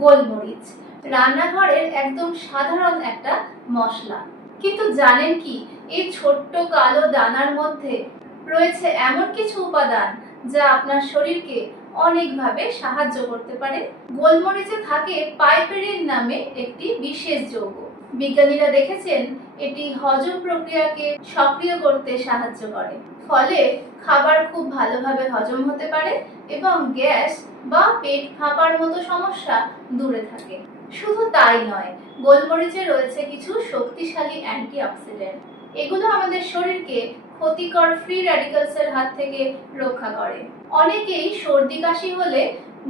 গোলমরিচ রান্নাঘরের একদম সাধারণ একটা মশলা, কিন্তু জানেন কি এই ছোট্ট কালো দানার মধ্যে রয়েছে এমন কিছু উপাদান যা আপনার শরীরকে অনেকভাবে সাহায্য করতে পারে। গোলমরিচে থাকে পাইপেরিন নামে একটি বিশেষ যৌগ। বিজ্ঞানীরা দেখেছেন এটি হজম প্রক্রিয়াকে সক্রিয় করতে সাহায্য করে, ফলে খাবার খুব ভালোভাবে হজম হতে পারে এবং গ্যাস বা পেট ফাঁপার মতো সমস্যা দূরে থাকে। শুধু তাই নয়, গোলমরিচে রয়েছে কিছু শক্তিশালী অ্যান্টিঅক্সিডেন্ট। এগুলো আমাদের শরীরকে ক্ষতিকর ফ্রি র্যাডিক্যালসের হাত থেকে রক্ষা করে। অনেকেই সর্দি কাশি হলে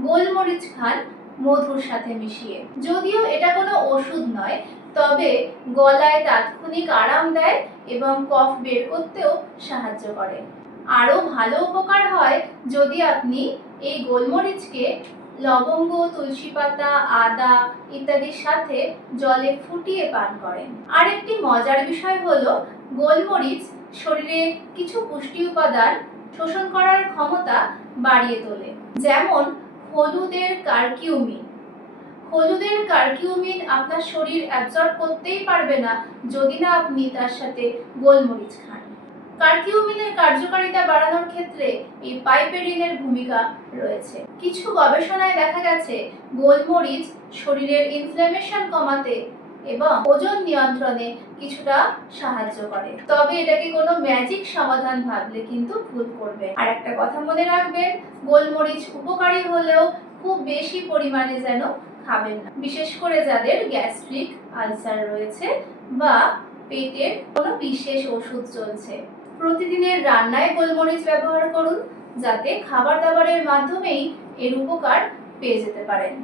গোলমরিচ খান মধুর সাথে মিশিয়ে। যদিও এটা কোনো ওষুধ নয়, তবে গলায় তাৎক্ষণিক আরাম দেয় এবং কফ বের করতেও সাহায্য করে। আরও ভালো উপকার হয় যদি আপনি এই গোলমরিচকে লবঙ্গ, তুলসী পাতা, আদা ইত্যাদির সাথে জলে ফুটিয়ে পান করেন। আর একটি মজার বিষয় হলো গোলমরিচ শরীরে কিছু পুষ্টি উপাদান শোষণ করার ক্ষমতা বাড়িয়ে তোলে, যেমন হলুদের কারকিউমিন। হলুদের কারকিউমিন আপনার শরীর অ্যাবজর্ব করতেই পারবে না যদি না আপনি তার সাথে গোলমরিচ খান। কারকিউমিনের কার্যকারিতা বাড়ানোর ক্ষেত্রে এই পাইপেরিনের ভূমিকা রয়েছে। কিছু গবেষণায় দেখা গেছে গোলমরিচ শরীরের ইনফ্ল্যামেশন কমাতে এবং ওজন নিয়ন্ত্রণে কিছুটা সাহায্য করে। তবে এটাকে কোনো ম্যাজিক সমাধান ভাবলে কিন্তু ভুল করবে। আর একটা কথা মনে রাখবেন, গোলমরিচ উপকারী হলেও খুব বেশি পরিমাণে যেন খাবেন না, বিশেষ করে যাদের গ্যাস্ট্রিক আলসার রয়েছে বা পেটের কোনো বিশেষ ওষুধ চলছে। প্রতিদিনের রান্নায় গোলমরিচ ব্যবহার করুন, যাতে খাবার দাবারের মাধ্যমেই এর উপকার পেয়ে যেতে পারেন।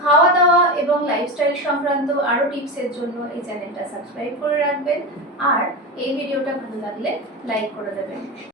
খাওয়া দাওয়া এবং লাইফস্টাইল সংক্রান্ত আরও টিপসের জন্য এই চ্যানেলটা সাবস্ক্রাইব করে রাখবেন, আর এই ভিডিওটা ভালো লাগলে লাইক করে দেবেন।